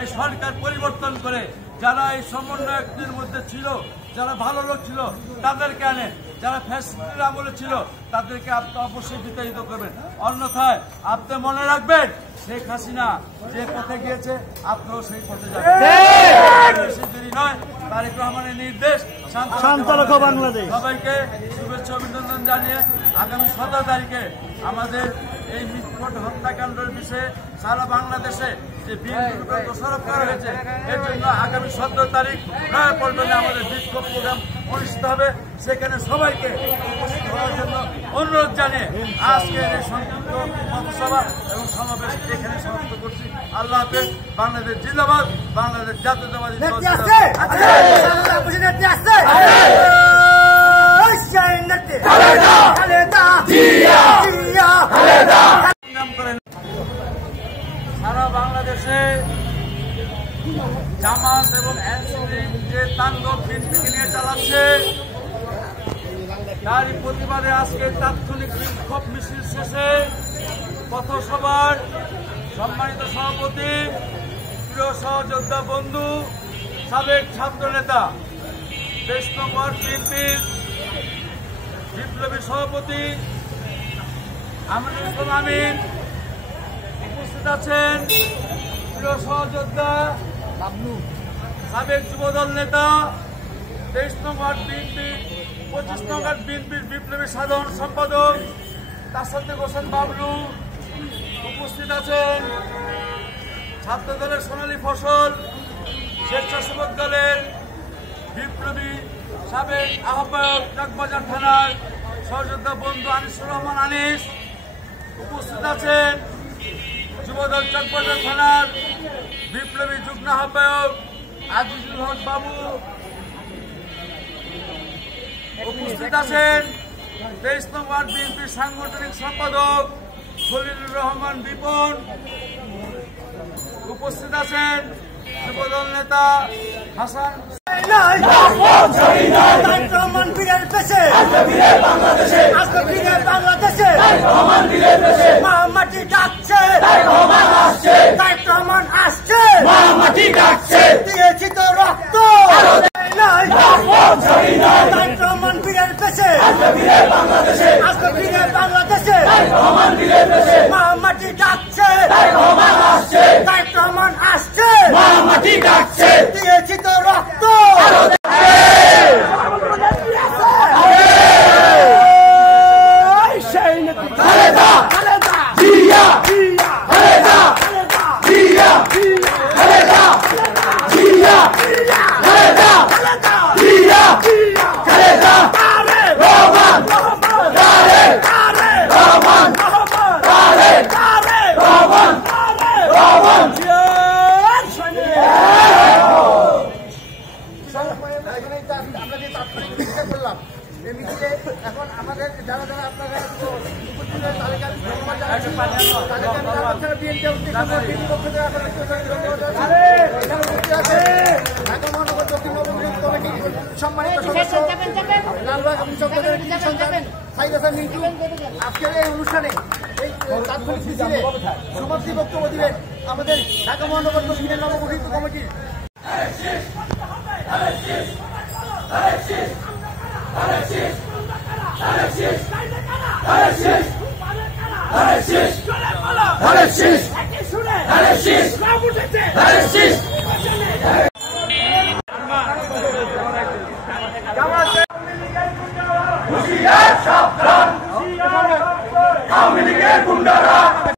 এই সরকার পরিবর্তন করে যারা এই সমন্বয়কদের মধ্যে ছিল, যারা ভালো লোক ছিল তাদেরকে আনে, যারা ফ্যাসিস্টের আমলে ছিল তাদেরকে আপনি অবশ্যই বিতাড়িত করবেন। অন্যথায় আপনি মনে রাখবেন শেখ হাসিনা যে পথে গিয়েছে আপনিও সেই পথে যাবেন। বেশি দেরি নয়, তারেক রহমানের নির্দেশ বাংলাদেশ। সবাইকে শুভেচ্ছা অভিনন্দন জানিয়ে আগামী 17 তারিখে আমাদের এই মিটফোর্ড হত্যাকাণ্ডের বিষয়ে সারা বাংলাদেশে যে বিএনপিকে দোষারোপ করা হয়েছে এর জন্য আগামী 17 তারিখ নয়া পল্টনে আমাদের বিক্ষোভ প্রোগ্রাম অনুষ্ঠিত হবে। সেখানে সবাইকে উপস্থিত হওয়ার জন্য অনুরোধ জানিয়ে আজকের এই সংক্ষিপ্ত পথসভা এবং সমাবেশ এখানে সমাপ্ত করছি। আল্লাহ হাফেজ। বাংলাদেশ জিন্দাবাদ, বাংলাদেশ জাতীয়তাবাদী দল সারা বাংলাদেশে জামাত এবং এনসিপি যে তাণ্ডব বিএনপিকে নিয়ে চালাচ্ছে তারই প্রতিবাদে আজকে তাৎক্ষণিক বিক্ষোভ মিছিল শেষে পথসভার সম্মানিত সভাপতি, প্রিয় সহযোদ্ধা বন্ধু, সাবেক ছাত্র নেতা 23 নং ওয়ার্ড বিএনপির বিপ্লবী সভাপতি আমিনুল ইসলাম আমিন, উপস্থিত আছেন প্রিয় সহযোদ্ধা বাবলু, সাবেক যুবদল নেতা 23 নং ওয়ার্ড বিএনপি 25 নং ওয়ার্ড বিএনপির বিপ্লবী সাধারণ সম্পাদক তাসাদ্দেক হোসেন বাবলু, উপস্থিত আছেন ছাত্র দলের সোনালী ফসল, স্বেচ্ছাসেবক দলের বিপ্লবী সাবেক আহ্বায়ক চকবাজার থানার সহযোদ্ধা বন্ধু আনিসুর রহমান আনিস, উপস্থিত আছেন যুবদল চকবাজার থানার বিপ্লবী যুগ্ম আহ্বায়ক আজিজুল হক বাবু, উপস্থিত আছেন 23 নং ওয়ার্ড বিএনপির সাংগঠনিক সম্পাদক খলিলুর রহমান বিপন, উপস্থিত আছেন যুবদল নেতা হাসান। মাটি ডাকছে, আসছে, দিয়েছি তো রক্ত, বীরের পেশে বাংলাদেশে, মাটি ডাকছে, আসছে, মাটি ডাকছে, দিয়েছি তো রক্ত। এখন আমাদের যারা যারা আপনারা আজকের এই অনুষ্ঠানে এই তাৎক্ষণিক মিছিলে সমাপ্তি বক্তব্য দিলেন আমাদের ঢাকা মহানগর দক্ষিণের নবগঠিত কমিটির আওয়ামী লীগের গুন্ডারা